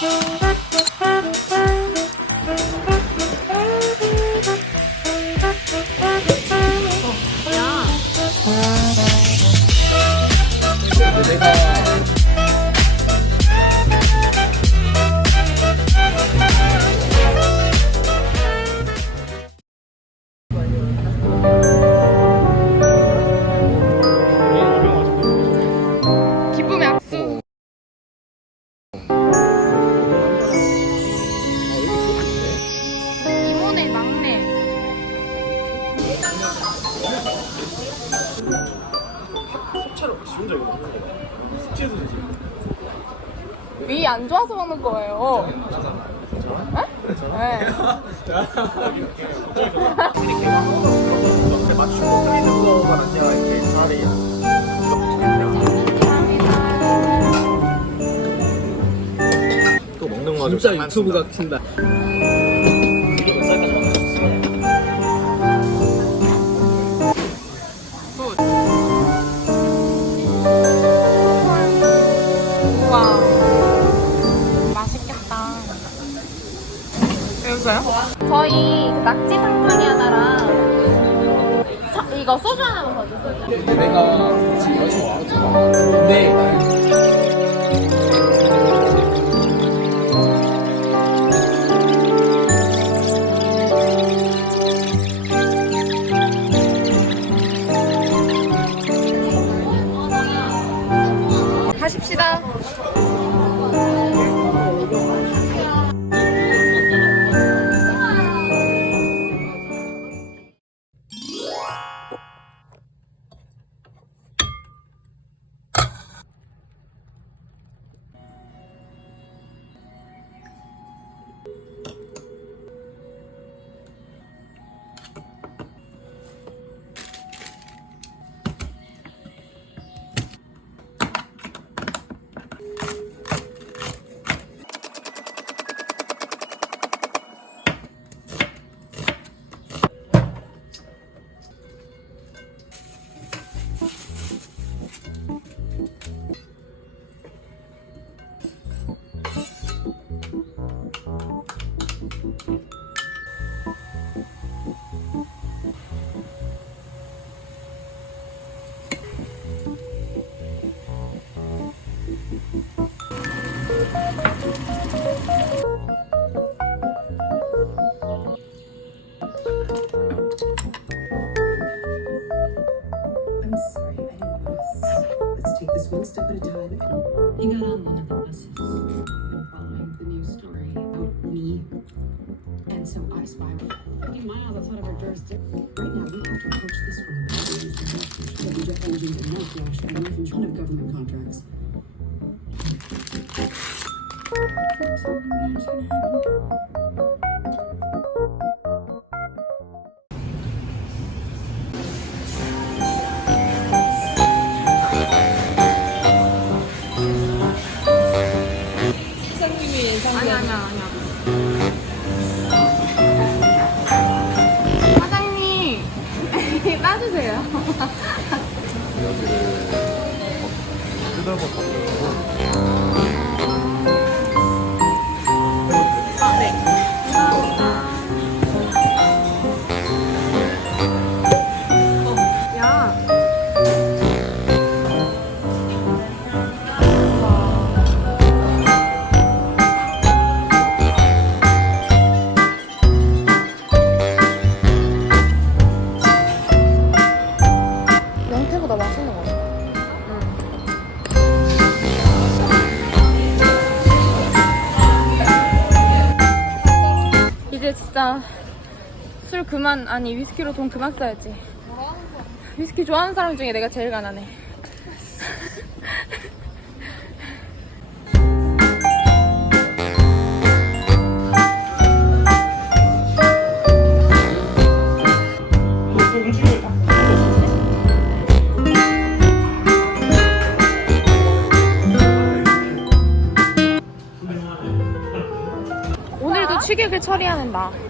기쁨 위 안 좋아서 먹는 거예요. 네? 네. 맞춤 트레이드 거가 아니라 이렇게 자리 또 먹는 거 진짜 유튜브 같은다. 저희 그 낙지 탕탕이 하나랑 차- 이거 소주 하나만 더 주세요. 내가 와서 근데 가십시 He got on one of the buses. Following the news story about me. And so I spiraled. You might not outside of our jurisdiction. Right now, we have to 아니 아니야 아니야. 사장님 따주세요. 아, 그만 아니 위스키로 돈 그만 써야지. 위스키 좋아하는 사람 중에 내가 제일 가난해. 오늘도 취객을 처리하는 나.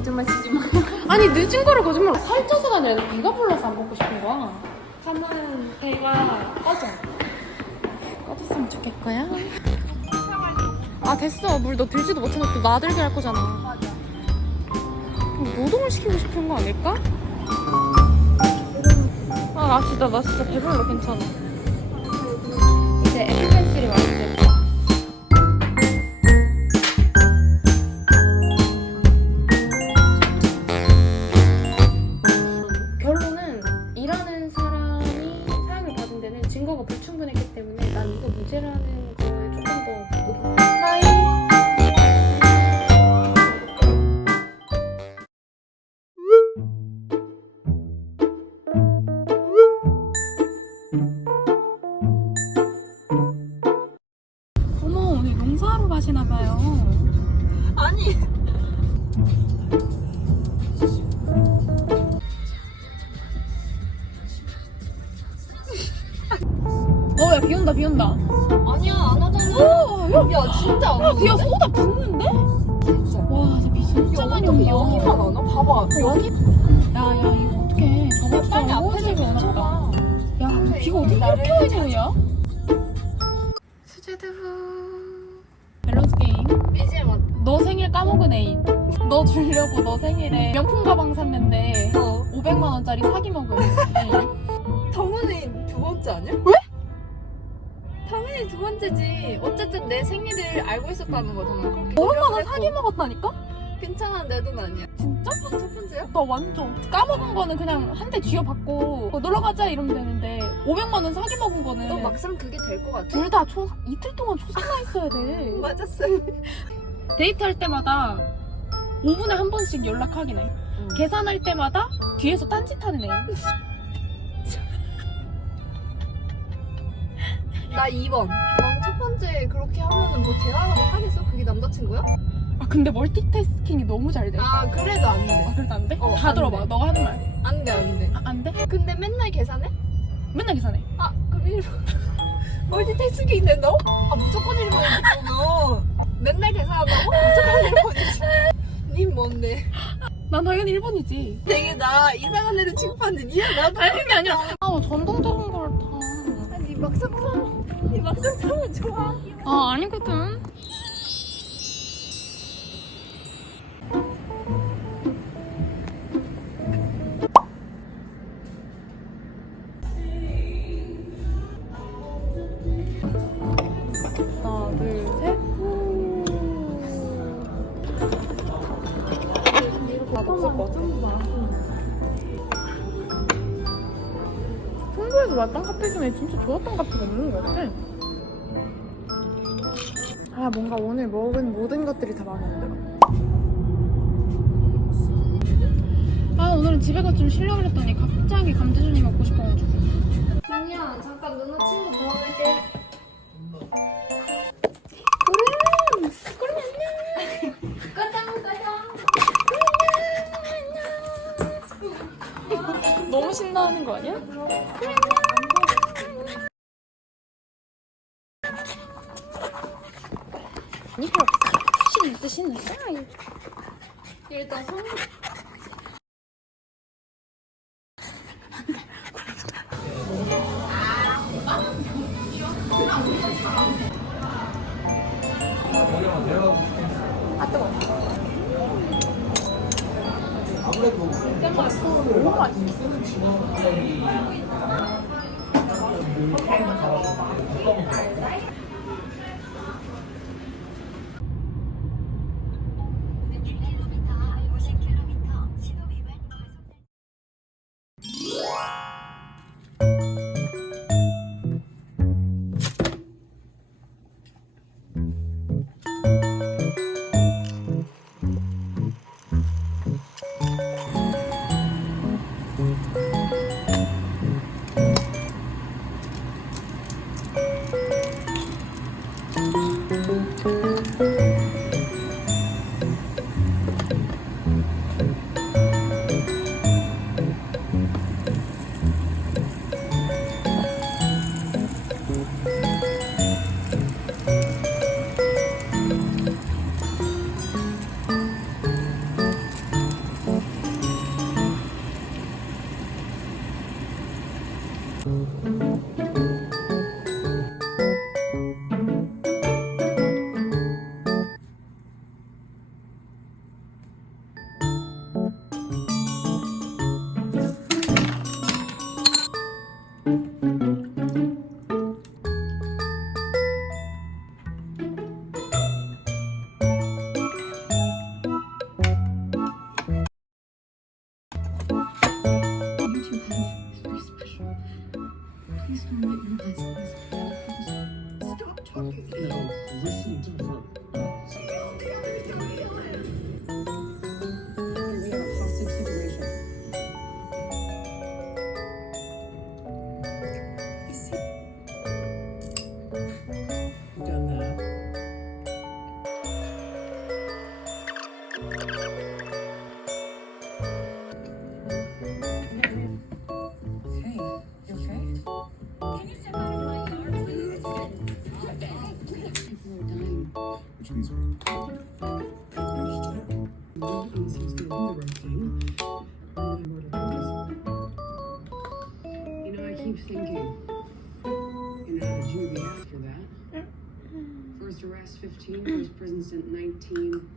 거짓말 치지 마. 아니 늦은 거를 거짓말. 살쪄서가 아니라 배가 불러서 안 먹고 싶은 거야. 저는 배가 꺼져. 꺼졌으면 좋겠고요. 아 됐어. 물 너 들지도 못해놓고 나들게 할 거잖아. 노동을 시키고 싶은 거 아닐까? 아 나 진짜 나 진짜 배불러 괜찮아. 이제 불충분했기 때문에 난 이거 무죄라는 거에 조금 더 높은 나이 어머 온다. 아니야 안 하잖아 어, 야, 야 진짜 안 야, 오는데? 비 쏟아 붓는데? 진짜 와, 진짜 비 진짜 많이 온다. 여기만 오나? 봐봐 여기? 야, 야, 이거 어떡해. 저거 빨리 앞에 좀. 쳐봐 야, 비가 어떻게 이렇게 많이 오냐? 수제드 밸런스 게임. BGM 어때? 너 생일 까먹은 애인. 너 주려고 너 생일에 명품 가방 샀는데 어 500만 원짜리 사기 먹은 애인. 당연히 두 번째 아니야? 왜? 당연히 두 번째지 어쨌든 내 생일을 알고 있었다는 거잖아 그렇게 500만 원 사기 먹었다니까? 괜찮아 내 돈 아니야 진짜? 첫 번째야? 나 완전 까먹은 거는 그냥 한 대 쥐어받고 어, 놀러 가자 이러면 되는데 500만 원 사기 먹은 거는 너 막상 그게 될 것 같아? 둘 다 초 이틀 동안 초상나 있어야 돼. 맞았어 데이트할 때마다 5분에 한 번씩 연락하긴 해. 계산할 때마다 뒤에서 딴짓하는 애. 나 2번 난 첫 번째 그렇게 하면은 뭐 대화라도 하겠어? 그게 남자친구야? 아 근데 멀티태스킹이 너무 잘 돼. 아, 아 그래도 안돼 그래도 안 돼? 어, 다 안 들어봐. 돼. 너가 하는 말. 안 돼 안 돼 아, 안 돼? 근데 맨날 계산해? 맨날 계산해. 아 그럼 1번 멀티태스킹인데 너? 아 무조건 1번이지 너 맨날 계산한다고? 무조건 1번이지 님 뭔데? 난 당연히 1번이지. 되게 나 이상한 애를 취급하는데 니야 나도 아니 그게 아니라 아 전동적인 걸 타. 아니 막상 니 막상 타면 좋아 아 아니거든. 중에 진짜 좋았던 카페가 없는 것 같아. 아 뭔가 오늘 먹은 모든 것들이 다 마음에 안 들어. 아 오늘은 집에 가좀 쉬려고 했더니 갑자기 감자전이 먹고 싶어가지고. 준이야 잠깐 누나 친구 도와줄게 너무 신나하는 거 아니야? 이거 신을 쓰시는 거야? 일단 손. 아 뜨거. 아무래도 너무 맛있어. 쓰는 직원들이 Murder You know, I keep thinking, you know, how did after that? First arrest 15, first prison sent 19,